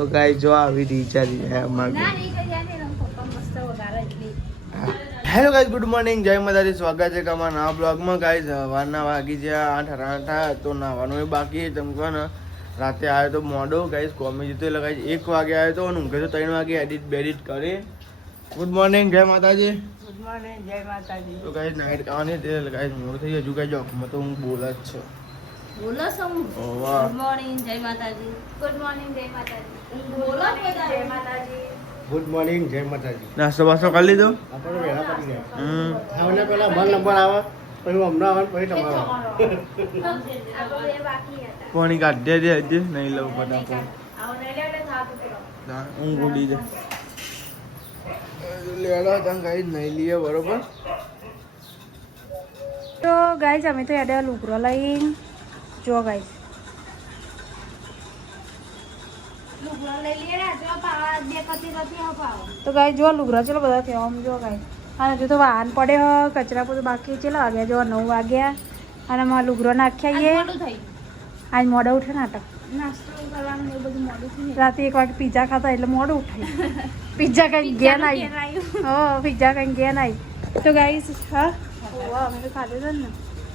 તો ગાય જો આવી વિચારી હેલો ગાઈઝ, ગુડ મોર્નિંગ, જય માતાજી. સ્વાગત છે તમારા નવા બ્લોગમાં. ગાઈઝ સવારના વાગી જ્યાં 8:08 તો નાવાનું એ બાકી. તમે કહો ને રાતે આવ્યો તો મોડો ગાઈઝ, કોમેડી તો એટલે ગાઈઝ 1 વાગે આવ્યો તો અને ઊંઘે તો 3 વાગે એડિટ બેડિટ કરી. ગુડ મોર્નિંગ, જય માતાજી. ગુડ મોર્નિંગ, જય માતાજી. તો ગાઈઝ નાઇટ ખાવાની એટલે ગાઈઝ મોડું થઈ ગયું. ગાઈઝ જોકમાં તો હું બોલ જ છું. બોલો સમ. ગુડ મોર્નિંગ, જય માતાજી. ગુડ મોર્નિંગ, જય માતાજી. બોલો જય માતાજી. ગુડ મોર્નિંગ, જય માતાજી. નાસ્તો બાસ્તો કરી લીધો? આપણે વહેલા પડી ગયા. ખાવાના પહેલા મન નંબર આવે, પછી હમણાં આવે, પછી તમારો. પાણી કાઢી દે હજી નહીં લઉં ફટાફટ. ઊંઘ ઉડી જાય લેડો ત્યાં કઈ નહીં લઈએ બરોબર. તો ગાઈઝ અમે તો યાદ લુગરો લઈને જો ગાઈઝ તો ગાઈ જો લુગરા ચલો બધા થયા આમ જો ગાઈ અને હજુ તો વાહન પડે કચરા બધું બાકી ચેલા વાગ્યા જો 9 વાગ્યા અને માં લુગરો નાખ્યા આજ મોડો ઉઠે નાટક નાસ્તો કરવાનું એ બધું મોડું થયું. રાતે 1 વાગે પીઝા ખાતા એટલે મોડું ઉઠાય. પીઝા કઈ ગયા નહીં. પીઝા કઈ ગયા નહીં. તો ગાઈસ હા અમે તો ખાધું છે ને.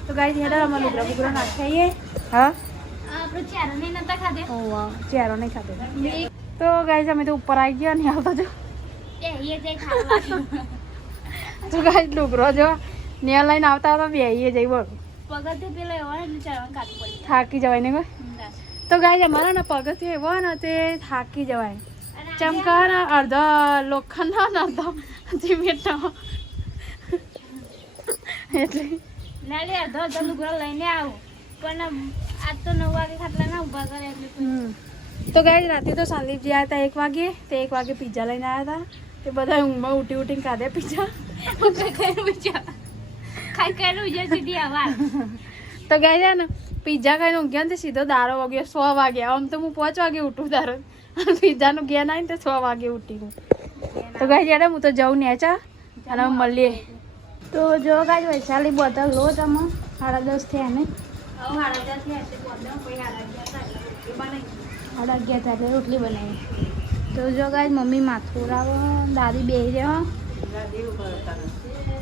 તો ગાઈસ હેડર અમાર લુગરા બુગરા નાખ્યા હા આપણે ચારો નહીં નતા ખાધે. ચારો નહીં ખાધે. તો ગાઈસ અમે તો ઉપર આવી ગયા ને આવતા જો તો ગાઈસ લુગરો જો ને લઈને આવતા હતા બેહીએ જઈ બોલ પગથે પેલા એવા ને ચારવા કાઢી પડી થાકી જવાય ને કોઈ. તો ગાઈસ અમારા ને પગથે એવા ને તે થાકી જવાય. ચમકા અડધા લોખંડ ને અડધા સિમેન્ટ એટલે ના લે અડધો લુગરો લઈને આવો પણ આજ તો 9 વાગે ખાટલા ના ઉભા કરે એટલે. તો ગાઈસ રાતે તો સંદીપજી આવ્યા હતા 1 વાગે તે 1 વાગે પિઝા લઈને આવ્યા હતા. તે બધા ઊંઘમાં ઉઠીને ખાધે પિઝા તો ગાઈસ ને પિઝા ખાઈને ઊંઘ્યા ને સીધો દારો વાગ્યો 6 વાગે. આમ તો હું 5 વાગે ઉઠું દારો પિઝાનું ગયા ના તો 6 વાગે ઉઠી હું. તો ગાઈસ યાર હું તો જાઉં નેચા અને મળીએ. તો જો ગાઈસ વૈશાલી બોટલ લો તમે 10:30 થયા ને 11:30 થયા રોટલી બનાવી. તો જો ગાઈસ મમ્મી માથું રાવો દાદી બેહી રહ્યો.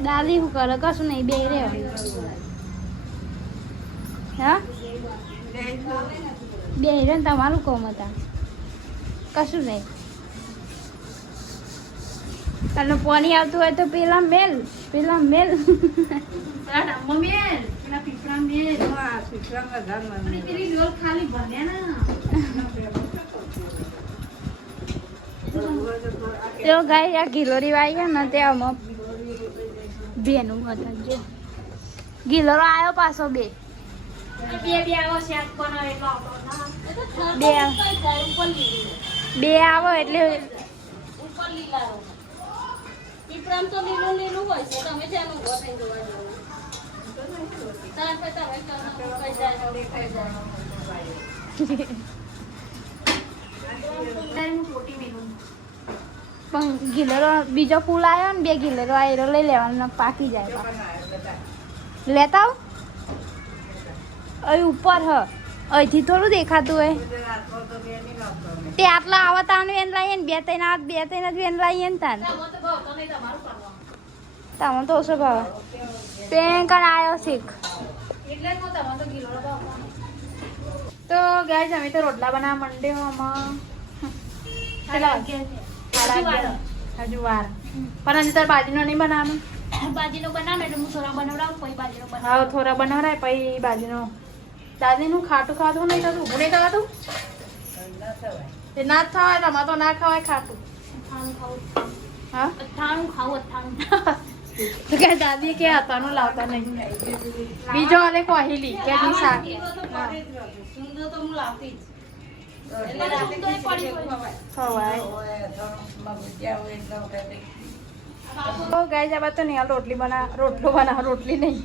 દાદી શું કરે કશું નહીં બેહી રહ્યો. હા બેહી રહ્યો ને તમારું કોમ હતા કશું નહીં. તને પાણી આવતું હોય તો પેલા મેલ તો ગાય આ ગિલોરી વાઈ ને તે આમાં બેનું હતા ગિલોરો આવ્યો પાછો બે આવો એટલે પણ ગિલરો બીજો ફૂલ આવ્યો ને 2 ગિલરો આવ્યો લઈ લેવાનો પાકી જાય લેતા આવ ઉપર હ અહીંથી થોડું દેખાતું હોય તે આટલા આવતાનું એન લાવીએ ને 2-3 જ એન લાવીએ ને તાર તમે તો ઓછો ભાવ પેન કણ આવ્યો શીખ તો ગાઈસ અમે તો રોટલા બનાવવા માંડ્યો આમાં હજુ વાર પણ હજી તાર બાજીનો નહીં બનાવવાનું. બાજીનો બનાવે એટલે હું થોડા બનાવડાવું પછી બાજીનો બનાવ. હા થોડા બનાવડાય પછી બાજીનો. દાદીનું ખાટું ખાતું નહીં થતું ઊભું નહીં થવાતું એ ના જ થવાય તમારે તો ના ખવાય ખાટું. હા તો કે દાદી કે હતાનું લાવતા નહીં. બીજો અલે કોહેલી કે શાક ગાઈસ આ તો નહીં રોટલો બનાવ રોટલી નહીં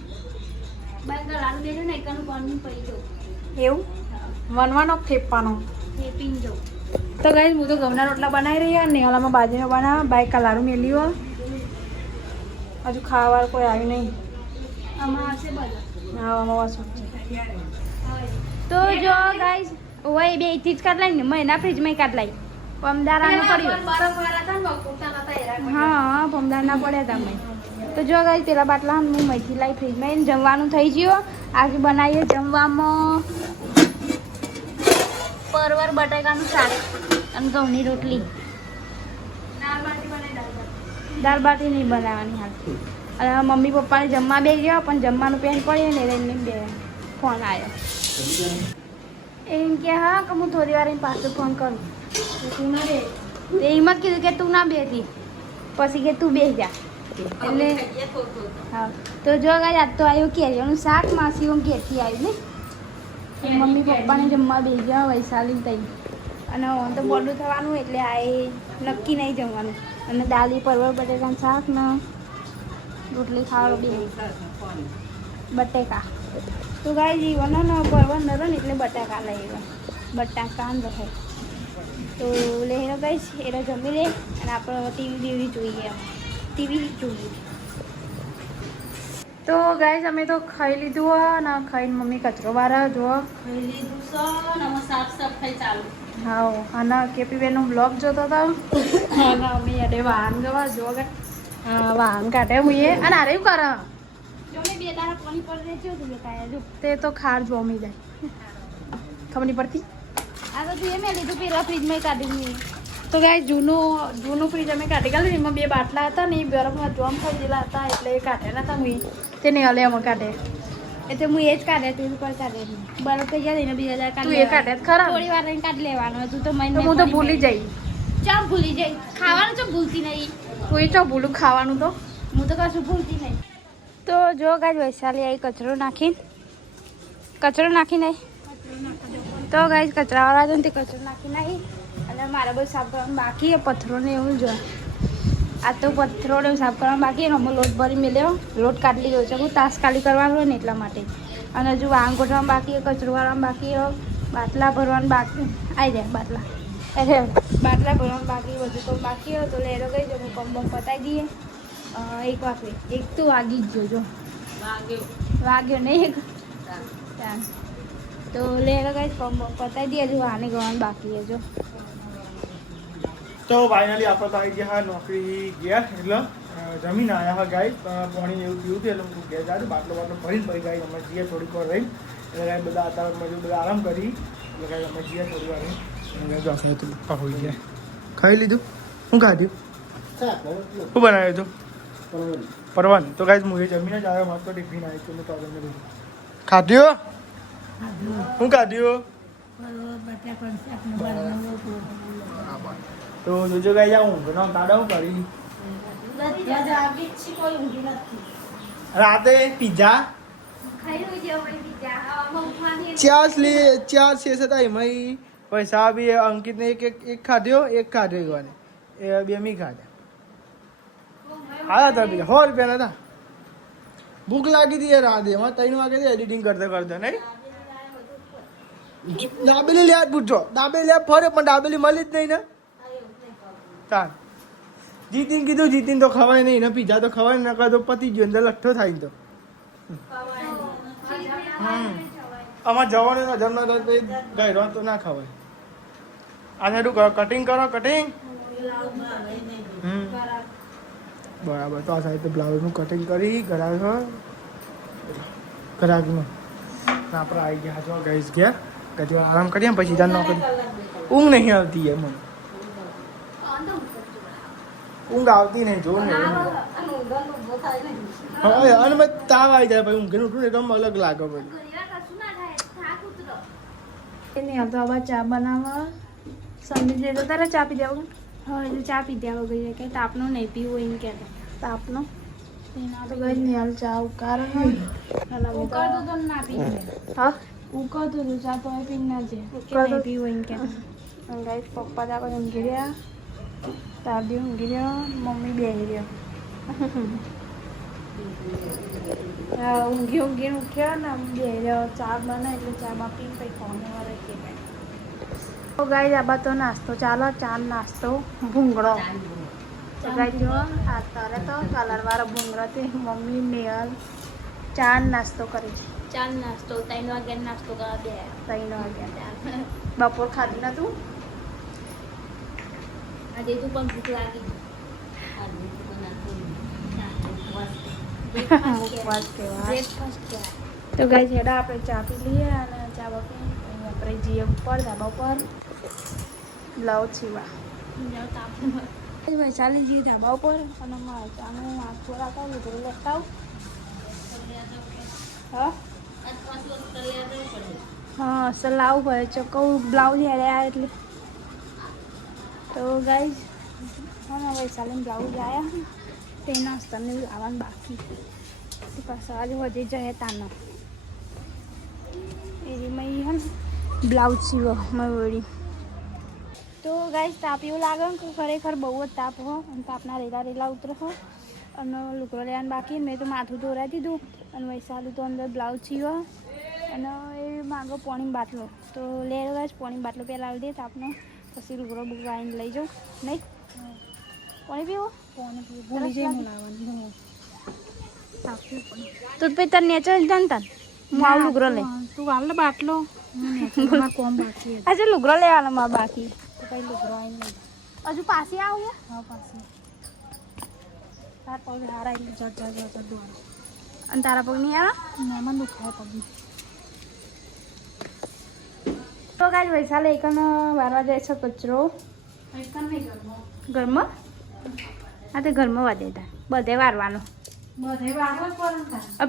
એવું વનવાનો થેપવાનો. તો ગાઈસ હું તો ઘઉંના રોટલા બનાવી રહી અને નેહાલામાં બાજીનો બનાવ બાઈક કલારું મેલ્યું હજુ ખાવા કોઈ આવ્યું નહીં. આમાં હશે બધા હા આમાં વાસણ છે. તો જો ગાઈસ ઓય બે થી જ કાઢ લાઈ ને મહિના ફ્રીજમાં કાઢ લાઈ પમદારાનું પડ્યું હા પમદારના પડ્યા હતા મેં તો જો ગાઈસ પેલા બાટલા હું મહીથી લાવી ફ્રીજમાં એને જમવાનું થઈ ગયું આજે બનાવીએ જમવામાં પરવર બટાકાનું શાક અને ઘઉંની રોટલી દાળ બાટી નહીં બનાવવાની હાલ અને મમ્મી પપ્પાને જમવા બે ગયા પણ જમવાનું પેન પડે ને એમને બે ફોન આવ્યો એમ કે હા કે હું થોડી વાર પાછો ફોન કરું તું ના બે એમાં જ કીધું કે તું ના બેતી પછી કે તું બેસી જા એટલે હા તો જો ગાય આજ તો આવ્યું કેરીઓનું શાક માસી હું ઘેરથી આવ્યું ને મમ્મી પપ્પાને જમવા બેસી ગયા વૈશાલી તઈ અને તો મોડું થવાનું એટલે આ નક્કી નહીં જમવાનું અને દાલી પરવર બટેકાનું શાક ને રોટલી ખાવાનું બે બટેકા તો ગાય જીવનો ને પરવર નરો ને એટલે બટાકા લઈ આવ્યા બટાકા ને રહે તો લઈને ગઈશ એટલે જમી લે અને આપણે ટીવી જોઈએ ટીવી જોઈએ તો ગાઈસ અમે તો ખાઈ લીધું અને ખાઈને મમ્મી કચરો બહાર જુઓ ખાઈ લીધું છે અને સાફ સફાઈ ચાલુ હા અને કેપીબેનનો બ્લોગ જોતો હતો અને અમે અરે વાહન ગવા જો વાહન કાઢે હું અને અરે એવું કરે જો મેં બે દાડા પાણી પર રહેજો તો બેટા જો તે તો ખાર જોમી જાય ખબર નહીં પડતી આ તો એ મેં લીધું પેલા ફ્રીજમાં કાઢી તો ગાય જૂનું ફ્રીજ અમે કાઢી કાઢ્યું એમાં બે બાટલા હતા ને એ બરફમાં જોમ થઈ ગયેલા હતા એટલે એ કાઢેલા હતા હું તે નહીં હલે અમે કાઢે એટલે હું એ જ કાઢે તું પર કાઢે બરફ થઈ જાય ને બીજા કાઢે કાઢે ખરા થોડી વાર કાઢી લેવાનું હતું તો મને હું તો ભૂલી જઈ ચા ભૂલી જઈ ખાવાનું તો ભૂલતી નહીં કોઈ ચા ભૂલું ખાવાનું તો હું તો કશું ભૂલતી નહીં તો જો ગાય વૈશાલી આવી કચરો નાખી નહીં તો ગાય કચરાવાળા હતો ને તે કચરો નાખી નાખી અને મારે બધું સાફ કરવાનું બાકી પથ્થરો ને એવું જો આ તો પથ્થરો ને સાફ કરવાનું બાકી અમે લોટ ભરી મેલ્યો લોટ કાઢી લીધો છે હું તાસ ખાલી કરવાનું હોય ને એટલા માટે અને હજુ વાંગ ગોઠવાનું બાકી કચરો વાળવાનું બાકી બાટલા ભરવાનું બાકી આવી જાય બાટલા ભરવાનું બાકી બધું તો બાકી હોય તો લેરો ગઈ જો હું કમ બમ પતાવી દઈએ એક વાગે એક તો વાગી જ ગયો જો વાગ્યો નહીં એક તો લેરો ગઈ કમ બમ પતાવી દઈએ હજુ આને ગવાનું બાકી છે જો તો ફાઇનલી આપણે તો આવી ગયા હા નોકરી ગયા એટલે જમીન આવ્યા હા ગાય પાણી એવું પીવું હતું એટલે હું ગયા જાય બાટલો ભરીને પછી ગાય અમે જઈએ થોડીક વાર રહી એટલે ગાય બધા અત્યારે મજૂર બધા આરામ કરી એટલે ગાય અમે જઈએ થોડી વાર આપણે તો પપ્પા હોઈ ગયા ખાઈ લીધું શું કાઢ્યું શું બનાવ્યું હતું પરવન તો ગાય હું એ જમીને જ આવ્યો મારે તો ટિફિન આવી હતું તો તમને બધું ખાધ્યો શું ખાધ્યું તો જોજો ગાય જાઉં ઊંઘનો દાડા હું કરી રાતે પિઝા ચાર શેષ હતા એમાં પૈસા બી અંકિતને એક ખાધ્યો ઈવાને એ બે મી ખાધ્યા આવ્યા હતા બીજા 100 રૂપિયાના હતા ભૂખ લાગી હતી રાતે એમાં 3 વાગે એડિટિંગ કરતા નહીં દાબેલી લે પૂછો દાબેલી લે ફરે પણ દાબેલી મળી જ નહીં ને ચાલ જીતીન કીધું જીતીન તો ખવાય નહીં ને પીઝા તો ખવાય ને તો પતી ગયો અંદર લઠ્ઠો થાય ને તો અમારે જવાનું જમના ગયો તો ના ખવાય આને શું કરો કટિંગ કરો કટિંગ બરાબર તો આ સાઈડ તો બ્લાઉઝનું કટિંગ કરી ઘરાવ્યો આપણે આવી ગયા છો ગઈશ ગયા કદી આરામ કરીએ પછી સીધા નોકરી ઊંઘ નહીં આવતી એમ ઊંઘ આવતી નહીં જો ને અને મેં તાવ આવી જાય પછી ઊંઘીને ઉઠું ને તો અલગ લાગે પછી નહીં આવતો આવા ચા બનાવવા સમજી લેતો તારે ચા પી દેવું હા એટલે ચા પી દેવા ગઈ કે તાપનો નહીં પીવું એમ કહેતા તાપનો એના તો ગઈ નહીં હાલ ચા ઉકાર ઉકાળતો તો ના પી હા ઉકાળતો તો ચા તો પી ના છે નહીં પીવું એમ કહેતા ગાઈ પપ્પા તો આપણે ઊંઘી રહ્યા દાદી ઊંઘી રહ્યો મમ્મી બેસી રહ્યો ઊંઘી ઉઠ્યો ને બે રહ્યો ચા બને એટલે ચામાં પીને પછી ખાવાનું વાળે કે તો ગાઈ આ બા તો નાસ્તો ચાલો ચા નાસ્તો ભૂંગળો તો ગાઈ જો આ તારે તો કલરવાળો ભૂંગળો તે મમ્મી નેહલ ચા નાસ્તો કરે છે ચા નાસ્તો 3 વાગ્યા નાસ્તો કરવા બે 3 વાગ્યા બપોર ખાધું નતું આજે તું પણ ભૂખ લાગી ઉપવાસ કહેવાય. તો ગાઈસ હેડા આપણે ચા પી લઈએ અને ચા બાપી આપણે જઈએ ઉપર ધાબા પર બ્લાઉઝ સીવા વૈશાલી જઈએ ધાબા ઉપર અને મારે ચાનું આખું રાખવા લીધું લેતા આવું. હા હા અસલ લાવવું પડે ચોખ્ખું બ્લાઉઝ હેડે એટલે તો ગાઈસ હા વૈશાલીને બ્લાઉઝ આવ્યા તેના સ્તરને આવવાનું બાકી પાછા આજે વધી જાય તાનો એમાં હે ને બ્લાઉઝ સીવો મળી. તો ગાઈસ તાપ એવું લાગે ને કે ખરેખર બહુ જ તાપ હો અને તાપના રેલા રેલા ઉતરે હો અને લુગડો લેવાનું બાકી મેં તો માથું ધોરાઈ દીધું અને વૈશાલી તો અંદર બ્લાઉઝ સીવો અને એ માગો પાણી બાટલો તો લે ગાઈસ પાણી બાટલો પહેલાં આવી દે તાપનો પછી લુગડો બુગડો આવીને લઈ જાઉં નહીં પાણી પીવો પાણી પીવું ભૂલી જઈ લાવવાનું તો પછી તાર નેચર જ જાણતા હું આવું લુગરો લે તું વાળ બાટલો કોમ બાકી આજે લુગરો લેવાનો મારે બાકી તો કઈ લુગરો આવીને હજુ પાછી આવું હા પાછી તાર પગ હારા એટલે જટ દોડ અને તારા પગ નહીં આવ્યા નામાં દુખાય પગ તો કાંઈ વૈશાલે એકન વારવા જાય છે કચરો ઘરમાં હા તો ઘરમાં વાદે તા બધે વારવાનો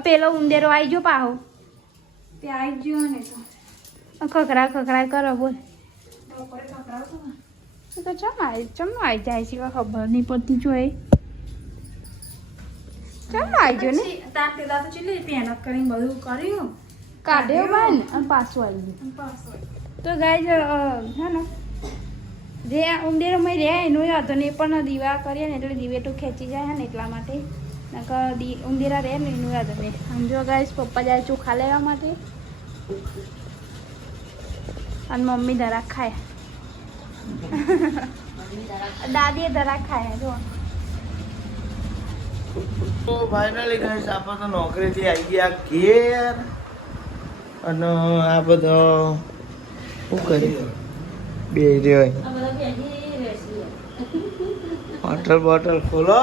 પેલો ઉંદેરો આવી ગયો પાહો ત્યાં આવી ગયો ને તો ખખરા ખખરા કરો બોલ તો ચમ આવી જાય છે ખબર નહીં પડતી જો એ ચમ આવી ગયો ને તાર પેલા તો ચીલી મહેનત કરીને બધું કર્યું કાઢ્યો બાય ને અને પાછું આવી ગયું તો ગાય હે ને જે ઉંદેરોમાં રહે એનો હતો ને એ પણ દીવા કરીએ ને એટલે દીવેટું ખેંચી જાય ને એટલા માટે ઉંદેરા રહે ને એનું યાદ આવે સમજો ગાઈસ પપ્પા જાય ચોખા લેવા માટે અને મમ્મી દરાક ખાય દાદીએ દરાક ખાય જો તો ફાઇનલી ગાઈસ આપણે તો નોકરીથી આવી ગયા ઘેર અને આ બધો શું કરી બે રહ્યો બોટલ બોટલ ખોલો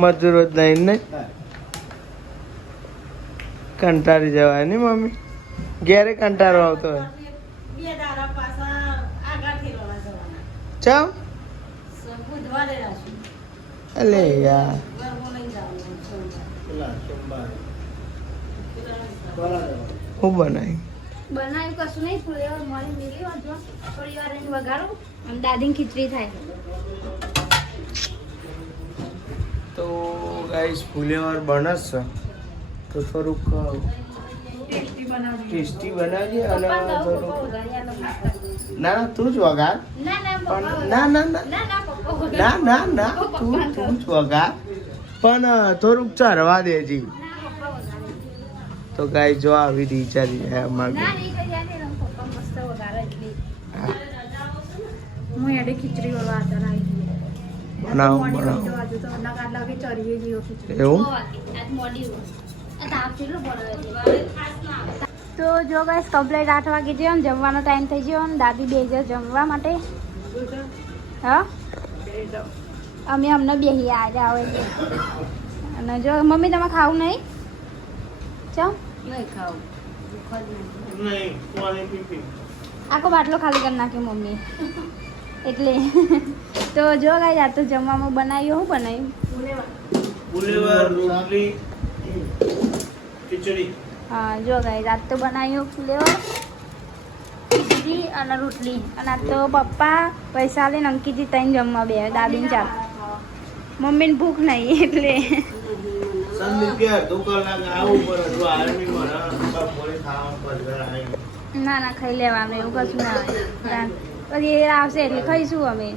મજૂરો જ નહીં ને કંટાળી જવાય ને મમ્મી ઘેરે કંટાળો આવતો હોય ચમ અલે યાર હું બનાવી બનાવ્યું કશું નહીં ફુલેવર મળી મેલી વાંચો થોડી વાર એને વગાડું અને દાદીની ખીચડી થાય તો ગાઈસ ફુલેવર બનસ તો થોડુંક ટેસ્ટી બનાવીએ અને થોડુંક ના ના તું જ વગાડ પણ ના ના ના ના ના ના તું જ વગાડ પણ થોડુંક ચરવા દેજી તો ગાય જો આવી વિચારી જાય અમારે હું એડે ખીચડી વાળા હતા બનાવો બનાવો એવું તો જો ગાઈસ કમ્પ્લીટ 8 વાગે જેવો ને જમવાનો ટાઈમ થઈ ગયો ને દાદી બે હજાર જમવા માટે હા અમે અમને બેહી આજે આવે છે અને જો મમ્મી તમે ખાવું નહીં ચમ નહીં ખાવું આખો બાટલો ખાલી કરી નાખ્યો મમ્મી એટલે તો જો ગાઈસ આ તો જમવામાં બનાવ્યું હું બનાવ્યું ફુલેવર રોટલી ખીચડી હા જો ગાઈસ આજ તો બનાવ્યું ફુલેવર ખીચડી અને રોટલી અને આ તો પપ્પા વૈશાલી ને અંકિતજી ત્રણ જમવા બે દાદીને ચાર મમ્મીને ભૂખ નહીં એટલે સંદીપ કે અડધો કલાક આવું પડે જો આર્મી માં બપોરે ખાવાનું પડે ના ના ખાઈ લેવાનું એવું કશું ના હોય પછી એ આવશે એટલે ખાઈશું અમે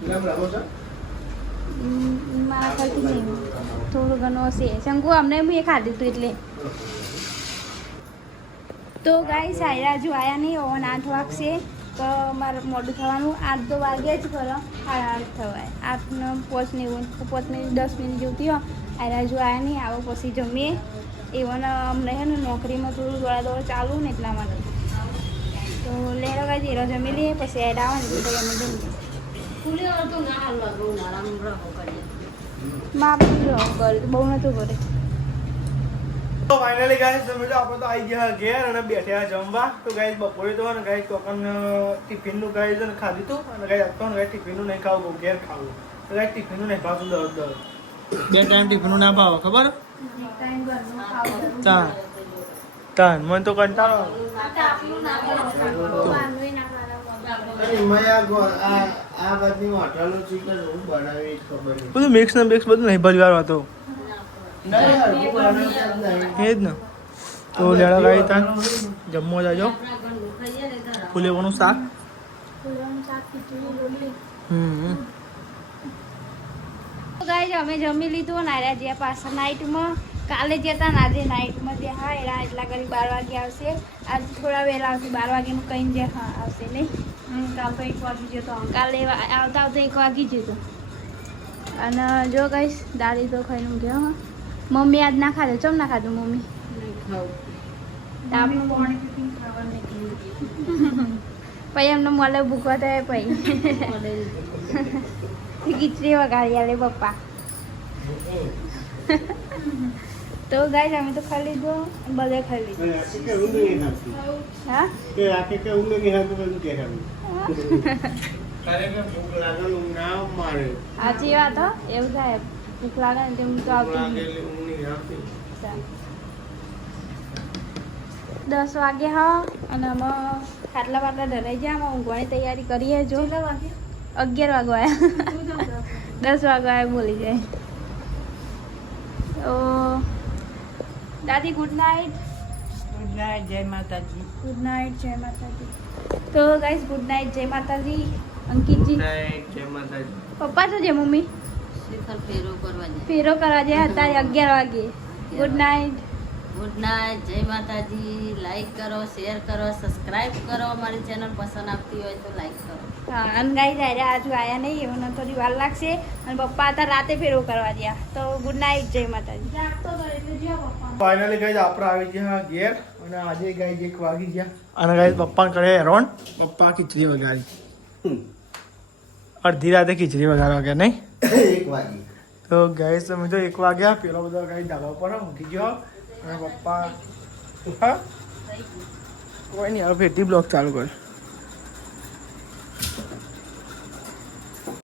મારા ખાતી નહીં થોડું ઘણું હશે શંકુ અમને બી એ ખાધું હતું એટલે તો ગાઈસ આયરા હજુ આવ્યા નહીં ઓવન 8 વાગશે તો મારે મોડું થવાનું 8 તો વાગે જ ખરો 8:30 થવાય 8 ને 5 મિનિટ 10 મિનિટ જેવું થયો આયરા હજુ આવ્યા નહીં આવો પછી જમીએ એવન અમને છે ને નોકરીમાં થોડું દોડા ચાલુ ને એટલા માટે તો લેરો ગાઈસ એરો જમી લઈએ પછી એડ આવે ને તો અમે જમીએ માપનું જ રહો કરે તો બહુ નતું કરે. તો ફાઇનલી ગાઈસ તમે જો આપણે તો આવી ગયા ઘેર અને બેઠ્યા જમવા. તો ગાઈસ બપોરે તો ને ગાઈસ ટોકન ટિફિનનું ગાઈસ ને ખાધું હતું અને ગાઈસ અત્યારે ગાઈસ ટિફિનનું નહીં ખાવું, ઘેર ખાવું. તો ગાઈસ ટિફિનનું નહીં ભાવતું દર 2 ટાઈમ ટિફિનનું ના ભાવ ખબર તાન મને તો કંટાળો બધું મિક્સ ને મિક્સ બધું નહીં ભજવાનો હતો એ જ ને. તો લેડા ગાઈ તાન જમવા જાજો. ફુલેવાનું શાક. ગાઈસ અમે જમી લીધું ને આર્યા જ્યાં પાછા નાઇટમાં કાલે જતા ને આજે નાઇટમાં જે હા એના એટલા કરી 12 વાગે આવશે. આજ થોડા વહેલા આવશે 12 વાગ્યાનું કંઈ જે હા આવશે નહીં. કાલ તો 1 વાગી જતો, કાલે આવતા 1 વાગી જતો. અને જો ગાઈસ દાદી તો ખાઈને ગયા હા. મમ્મી આજ ના ખાધું. ચમ ના ખાધું મમ્મી? પછી એમને મળે ભૂખવા થાય પછી ખીચડી વગાડી આલે પપ્પા. તો ગાઈસ અમે તો ખાઈ લીધું, બધે ખાઈ લીધું. હા સાચી વાત હો, એવું થાય. ભૂખ લાગે ને તેમ તો આવતું 10 વાગે હા. અને અમે ખાટલા બાટલા ધરાઈ ગયા. અમે ઊંઘવાની તૈયારી કરીએ. જો 11 વાગવા આવ્યા 10 વાગવા આવ્યા બોલી જાય. તો દાદી ગુડ નાઇટ. ગુડ નાઇટ, જય માતાજી. ગુડ નાઇટ, જય માતાજી. તો ગાઈસ ગુડ નાઇટ, જય માતાજી. અંકિતજી જય માતાજી. પપ્પા શું છે મમ્મી? ફેરો કરવા જાય અત્યારે 11 વાગે. Good night. ગુડ નાઇટ, જય માતાજી. લાઈક કરો, શેર કરો, સબસ્ક્રાઇબ કરો. મારી ચેનલ પસંદ આવતી હોય તો લાઈક કરો. હા અને ગાઈસ આજુ આયા નહીં, એમને થોડી વાર લાગશે. અને પપ્પા હતા રાતે ફેરો કરવા ગયા. તો ગુડ નાઇટ, જય માતાજી. ફાઇનલી ગાઈસ આપણે આવી ગયા ઘેર અને આજે ગાઈસ 1 વાગી ગયા. અને ગાઈસ પપ્પા કરે હેરોન. પપ્પા ખીચડી વગાડી અડધી રાતે ખીચડી વગાડવા ગયા નહીં 1 વાગે. તો ગાઈસ તમે જો 1 વાગ્યા પેલો બધો ગાઈસ ધાબા પર મૂકી ગયો અને પપ્પા હા કોઈ નહીં હવે ફેટી બ્લોગ ચાલુ કર.